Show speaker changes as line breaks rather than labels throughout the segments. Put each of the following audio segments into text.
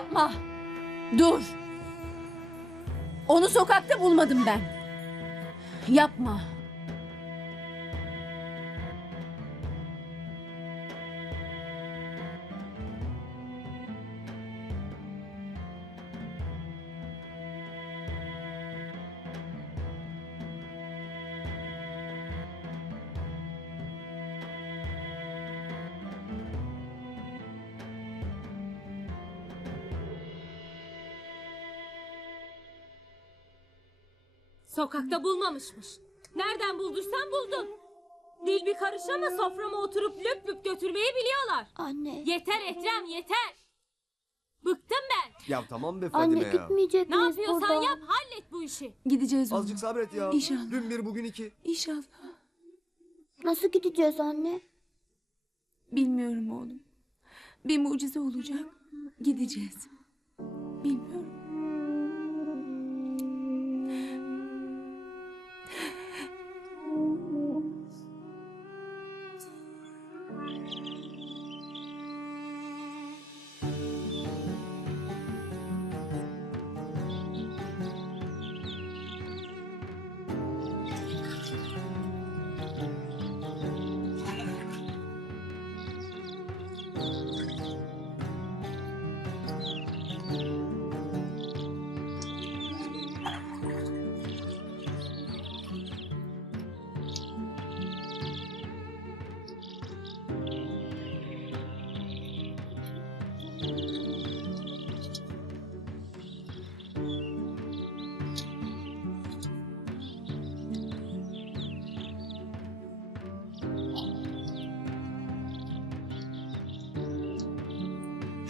Yapma. Dur. Onu sokakta bulmadım ben. Yapma.
Sokakta bulmamışmış. Nereden bulduysan buldun. Dil bir karış ama soframa oturup löp löp götürmeyi biliyorlar.
Anne.
Yeter Ekrem yeter. Bıktım ben.
Ya tamam be
Anne
Fadime ya.
gitmeyecek
Ne
miyiz
yapıyorsan
buradan?
yap hallet bu işi.
Gideceğiz oğlum.
Azıcık sabret ya.
İnşallah.
Dün bir bugün iki.
İnşallah.
Nasıl gideceğiz anne?
Bilmiyorum oğlum. Bir mucize olacak. Gideceğiz. Bilmiyorum.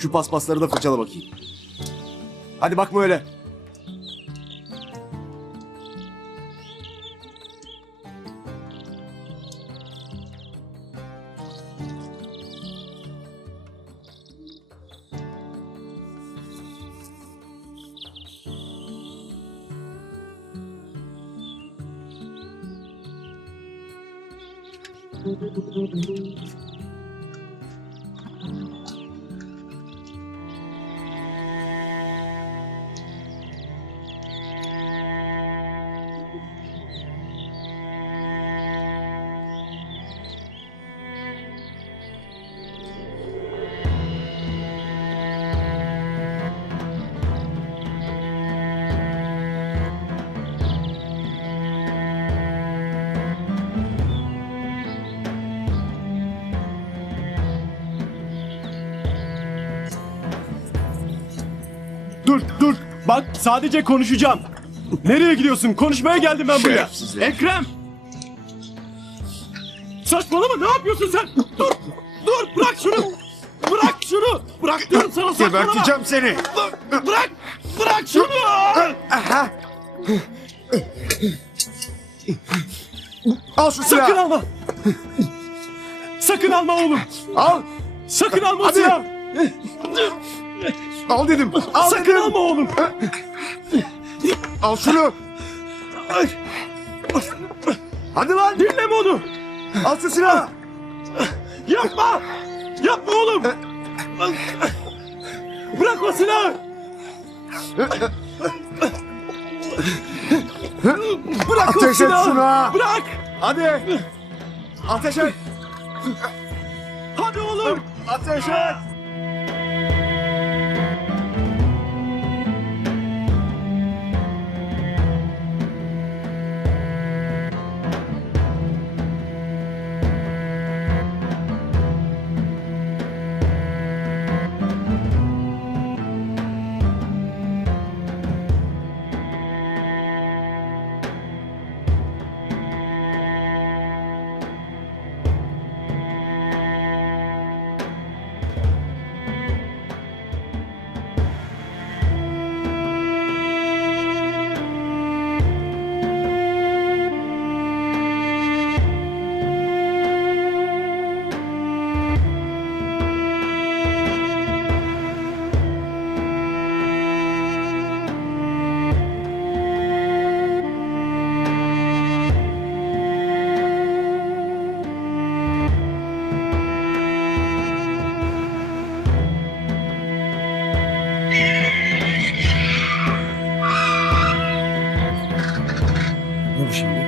Şu paspasları da fırçala bakayım. Hadi bakma öyle.
Bak sadece konuşacağım. Nereye gidiyorsun? Konuşmaya geldim ben buraya.
Şerefsizler.
Ekrem. Saçmalama ne yapıyorsun sen? Dur. Dur bırak şunu. Bırak şunu. Bırak diyorum sana saçmalama.
Geberteceğim seni.
Dur, Bırak. Bırak şunu.
Aha. Al şu
Sakın
silahı.
alma. Sakın alma oğlum.
Al.
Sakın alma
Hadi.
silahı.
Al dedim. Al
Sakın
dedim.
alma oğlum.
Al şunu. Hadi lan.
Dinleme onu.
Al şu silahı.
Yapma. Yapma oğlum. Bırak o silahı. Bırak o
Ateş et şuna.
Bırak.
Hadi. Ateş et.
Hadi oğlum.
Ateş et. Ne bu?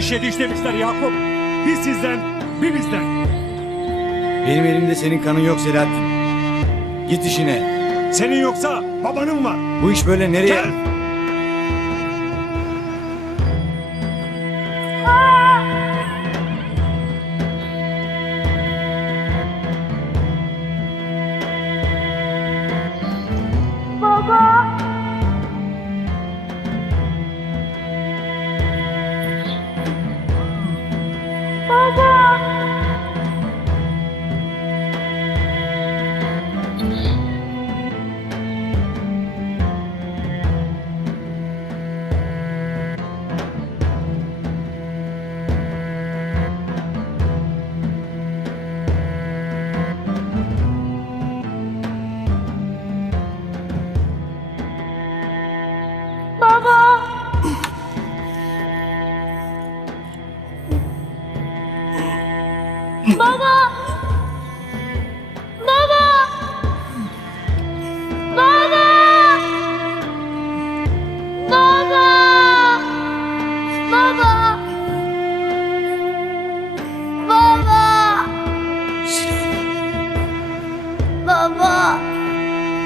Dişe diş demişler Yakup. Bir sizden, bir bizden.
Benim elimde senin kanın yok Selahattin. Git işine.
Senin yoksa babanın var.
Bu iş böyle nereye...
Gel.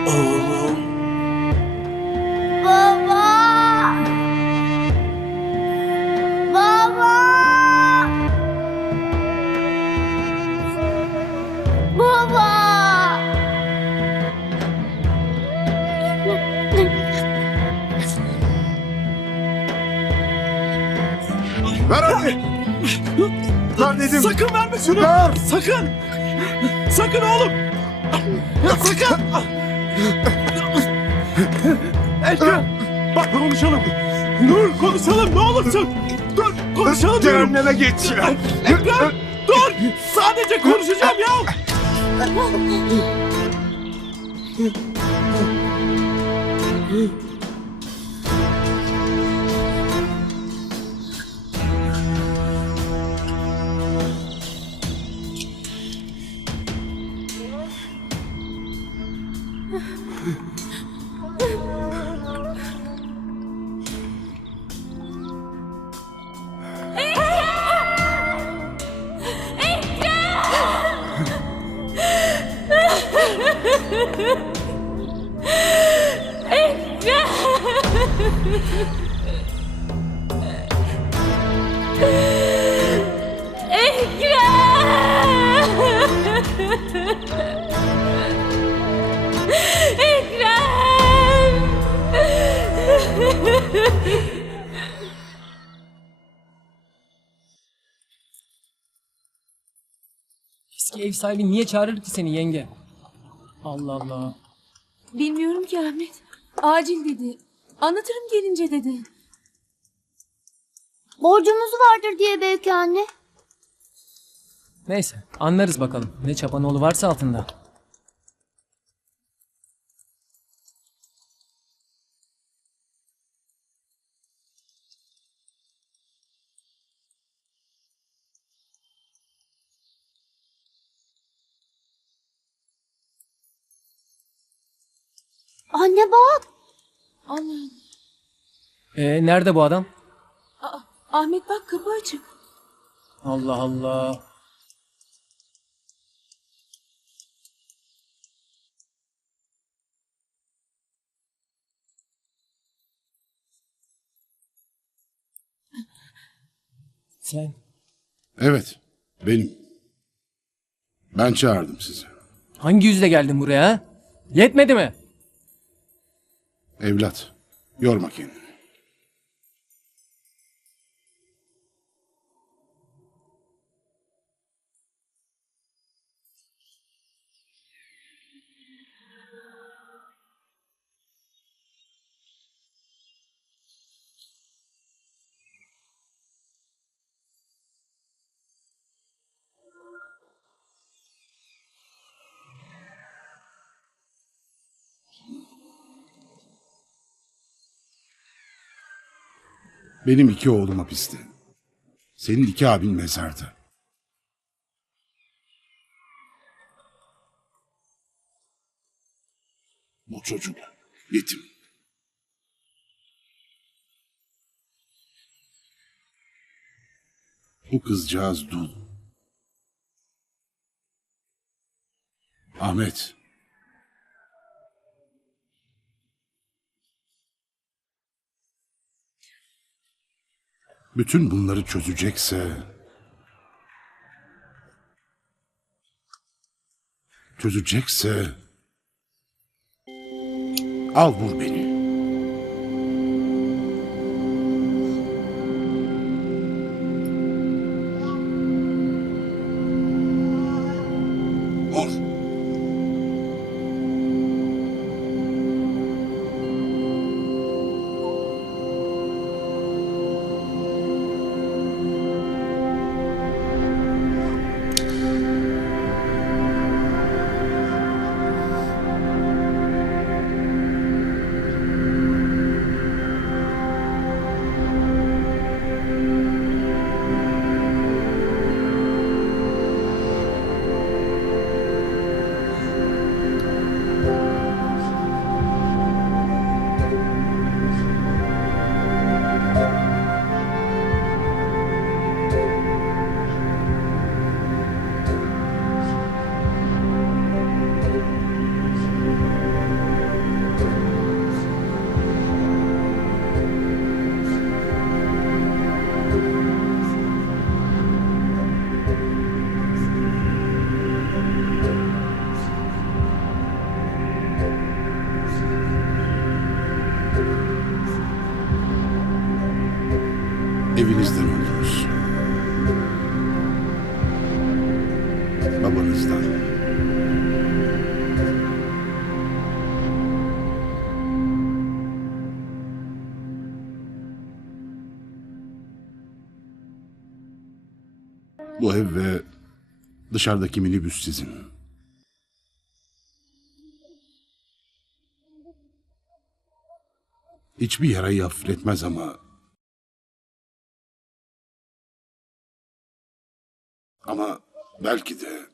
Oğlum.
Baba! Baba! Baba!
Ver hadi. Ver dedim.
Sakın verme şunu.
Ver.
Sakın. Sakın oğlum. Sakın. Ekrem. Bak konuşalım. Dur konuşalım ne olursun. Dur konuşalım diyorum.
Cehenneme git.
Ekrem dur. Sadece konuşacağım ya.
Sahibi niye çağırır ki seni yenge? Allah Allah.
Bilmiyorum ki Ahmet. Acil dedi. Anlatırım gelince dedi.
Borcumuz vardır diye belki anne.
Neyse anlarız bakalım. Ne çapanoğlu varsa altında.
Anne bak.
Allah'ım.
Ee, nerede bu adam?
Aa, Ahmet bak kapı açık.
Allah Allah. Sen
Evet, benim. Ben çağırdım sizi.
hangi yüzle geldin buraya? Yetmedi mi?
Evlat, yorma kendini. Benim iki oğlum hapiste. Senin iki abin mezarda. Bu çocuk yetim. Bu kızcağız dul. Ahmet. Bütün bunları çözecekse... Çözecekse... Al vur beni. Evinizden oldunuz. Babanızdan. Bu ev ve dışarıdaki minibüs sizin. Hiçbir yarayı affetmez ama Ama belki de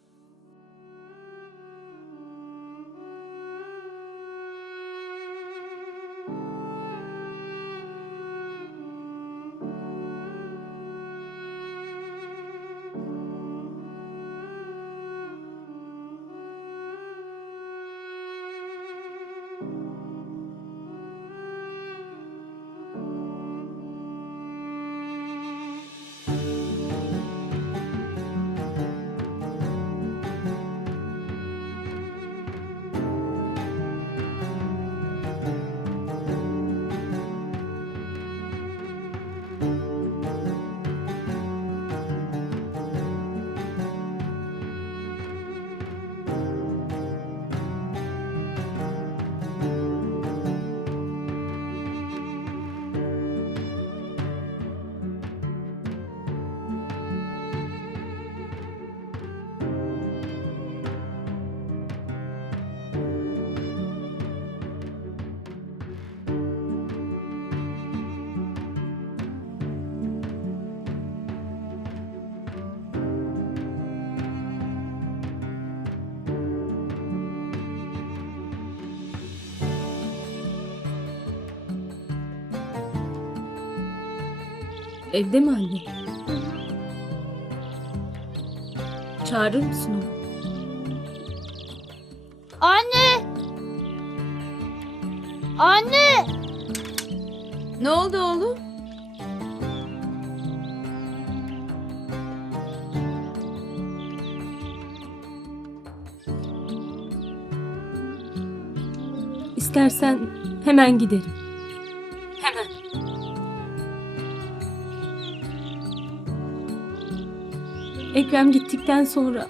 Evde mi anne? Çağırır mısın onu?
Anne! Anne!
Ne oldu oğlum?
İstersen hemen giderim. Ekrem gittikten sonra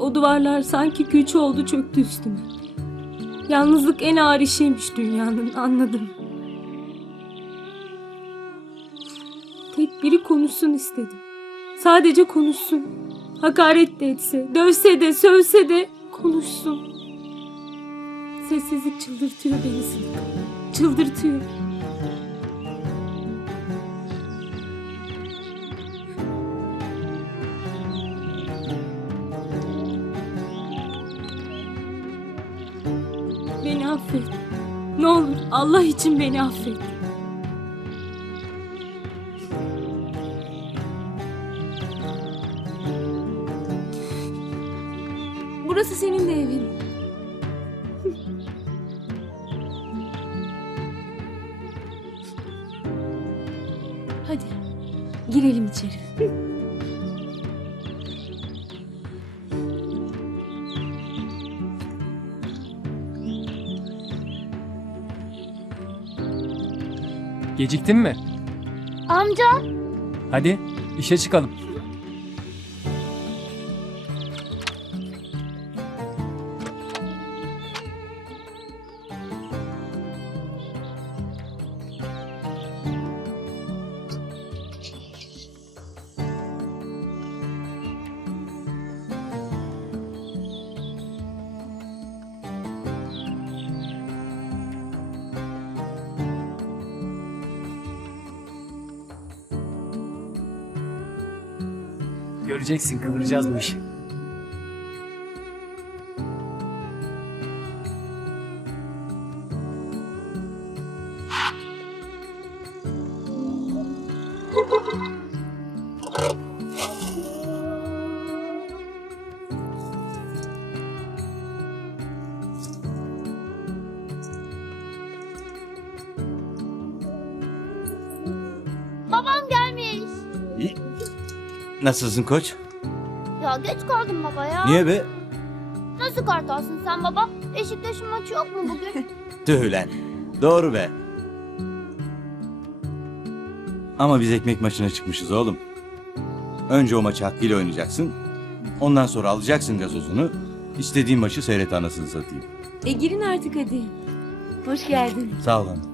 o duvarlar sanki güç oldu çöktü üstüme. Yalnızlık en ağır işiymiş dünyanın anladım. Tek biri konuşsun istedim. Sadece konuşsun. Hakaret de etse, dövse de, sövse de konuşsun. Sessizlik çıldırtıyor beni Sıdık. Çıldırtıyor. Allah için beni affet.
Burası senin de evin. Hadi girelim içeri.
Geciktin mi?
Amca
Hadi işe çıkalım. Göreceksin kıvıracağız bu işi.
babam gelmiş.
Nasılsın koç?
Ya geç kaldım baba ya.
Niye be?
Nasıl kartalsın sen baba? Beşiktaş'ın maçı yok mu bugün?
Tüh lan. Doğru be. Ama biz ekmek maçına çıkmışız oğlum. Önce o maçı hakkıyla oynayacaksın. Ondan sonra alacaksın gazozunu. İstediğin maçı seyret anasını satayım.
E girin artık hadi. Hoş geldin.
Sağ olun.